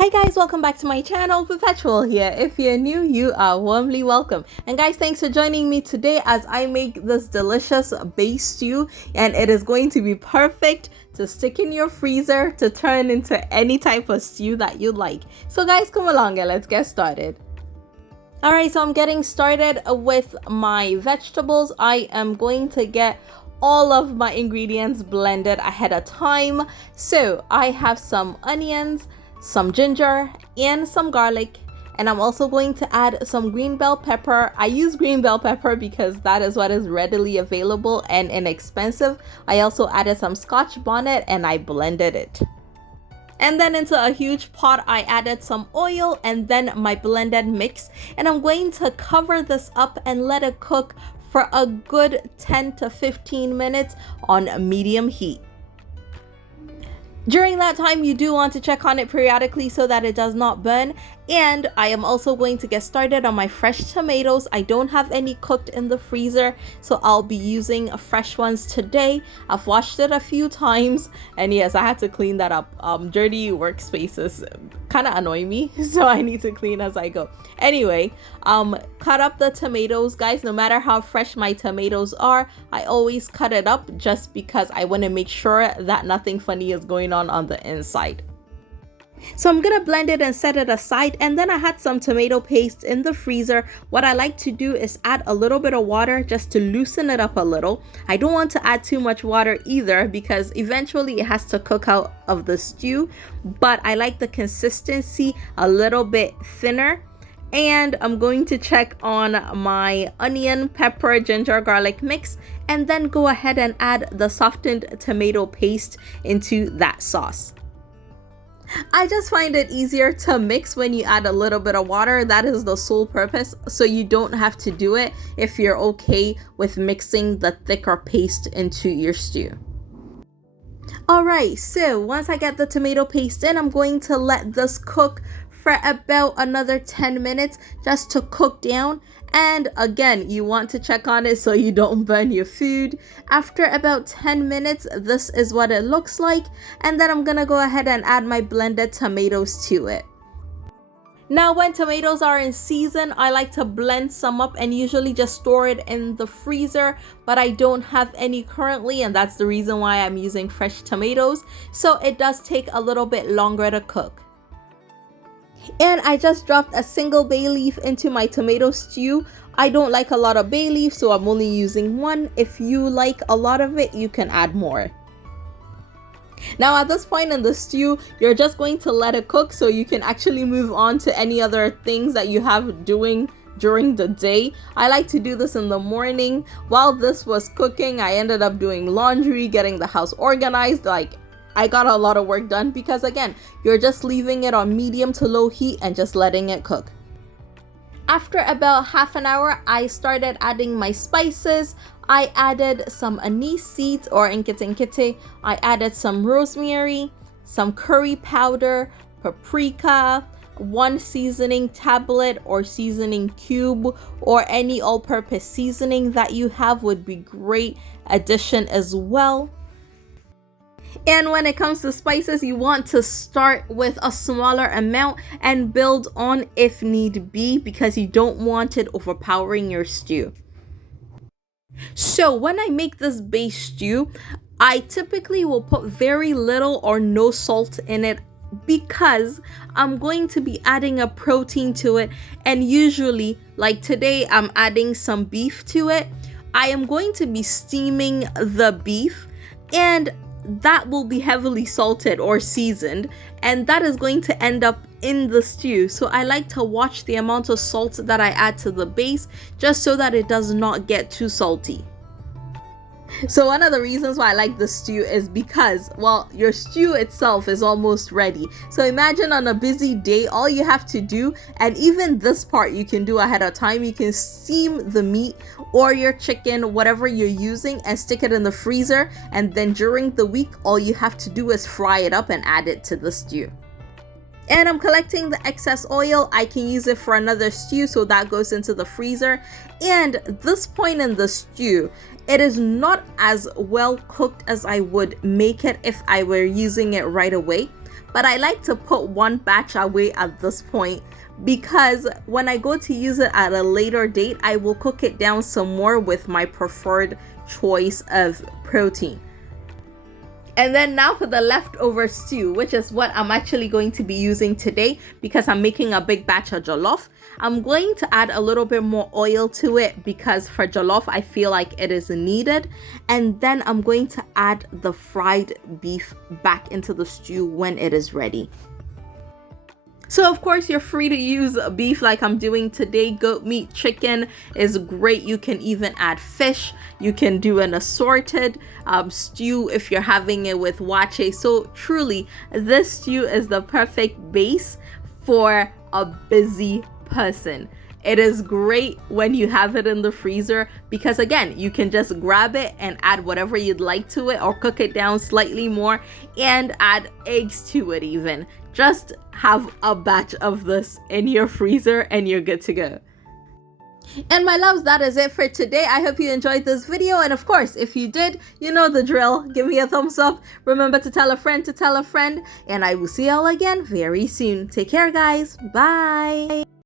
Hi guys, welcome back to my channel. Perpetual here. If you're new, you are warmly welcome. And guys, thanks for joining me today as I make this delicious base stew, and it is going to be perfect to stick in your freezer to turn into any type of stew that you like. So guys, come along and let's get started. Alright, so I'm getting started with my vegetables. I am going to get all of my ingredients blended ahead of time. So I have some onions, some ginger, and some garlic, and I'm also going to add some green bell pepper. I use green bell pepper because that is what is readily available and inexpensive. I also added some Scotch bonnet and I blended it. And then into a huge pot, I added some oil and then my blended mix. And I'm going to cover this up and let it cook for a good 10 to 15 minutes on medium heat. During that time, you do want to check on it periodically so that it does not burn. And I am also going to get started on my fresh tomatoes. I don't have any cooked in the freezer, so I'll be using fresh ones today. I've washed it a few times, and yes, I had to clean that up. Dirty workspaces kind of annoy me, so I need to clean as I go. Anyway, cut up the tomatoes, guys. No matter how fresh my tomatoes are, I always cut it up just because I want to make sure that nothing funny is going on the inside. So I'm gonna blend it and set it aside, and then I had some tomato paste in the freezer. What I like to do is add a little bit of water just to loosen it up a little. I don't want to add too much water either because eventually it has to cook out of the stew, but I like the consistency a little bit thinner. And I'm going to check on my onion, pepper, ginger, garlic mix, and then go ahead and add the softened tomato paste into that sauce. I just find it easier to mix when you add a little bit of water. That is the sole purpose, so you don't have to do it if you're okay with mixing the thicker paste into your stew. Alright, so once I get the tomato paste in, I'm going to let this cook for about another 10 minutes just to cook down. And again, you want to check on it so you don't burn your food. After about 10 minutes, this is what it looks like. And then I'm gonna go ahead and add my blended tomatoes to it. Now, when tomatoes are in season, I like to blend some up and usually just store it in the freezer, but I don't have any currently, and that's the reason why I'm using fresh tomatoes. So it does take a little bit longer to cook. And I just dropped a single bay leaf into my tomato stew. I don't like a lot of bay leaf, so I'm only using one. If you like a lot of it, you can add more. Now at this point in the stew, you're just going to let it cook so you can actually move on to any other things that you have doing during the day. I like to do this in the morning. While this was cooking, I ended up doing laundry, getting the house organized. I got a lot of work done because again, you're just leaving it on medium to low heat and just letting it cook. After about half an hour, I started adding my spices. I added some anise seeds or nkite. I added some rosemary, some curry powder, paprika, one seasoning tablet or seasoning cube, or any all-purpose seasoning that you have would be great addition as well. And when it comes to spices, you want to start with a smaller amount and build on if need be because you don't want it overpowering your stew. So when I make this base stew, I typically will put very little or no salt in it because I'm going to be adding a protein to it, and usually, like today, I'm adding some beef to it. I am going to be steaming the beef, and that will be heavily salted or seasoned, and that is going to end up in the stew. So I like to watch the amount of salt that I add to the base just so that it does not get too salty. So one of the reasons why I like the stew is because, well, your stew itself is almost ready. So imagine on a busy day, all you have to do, and even this part you can do ahead of time, you can steam the meat or your chicken, whatever you're using, and stick it in the freezer. And then during the week, all you have to do is fry it up and add it to the stew. And I'm collecting the excess oil. I can use it for another stew, so that goes into the freezer. And this point in the stew, it is not as well cooked as I would make it if I were using it right away. but I like to put one batch away at this point because when I go to use it at a later date, I will cook it down some more with my preferred choice of protein. And then now for the leftover stew, which is what I'm actually going to be using today because I'm making a big batch of jollof. I'm going to add a little bit more oil to it because for jollof, I feel like it is needed. And then I'm going to add the fried beef back into the stew when it is ready. So of course, you're free to use beef like I'm doing today. Goat meat, chicken is great. You can even add fish. You can do an assorted stew if you're having it with waakye. So truly, this stew is the perfect base for a busy person. It is great when you have it in the freezer because again, you can just grab it and add whatever you'd like to it or cook it down slightly more and add eggs to it even. Just have a batch of this in your freezer and you're good to go. And my loves, that is it for today. I hope you enjoyed this video. And of course, if you did, you know the drill. Give me a thumbs up. Remember to tell a friend to tell a friend. And I will see y'all again very soon. Take care, guys. Bye.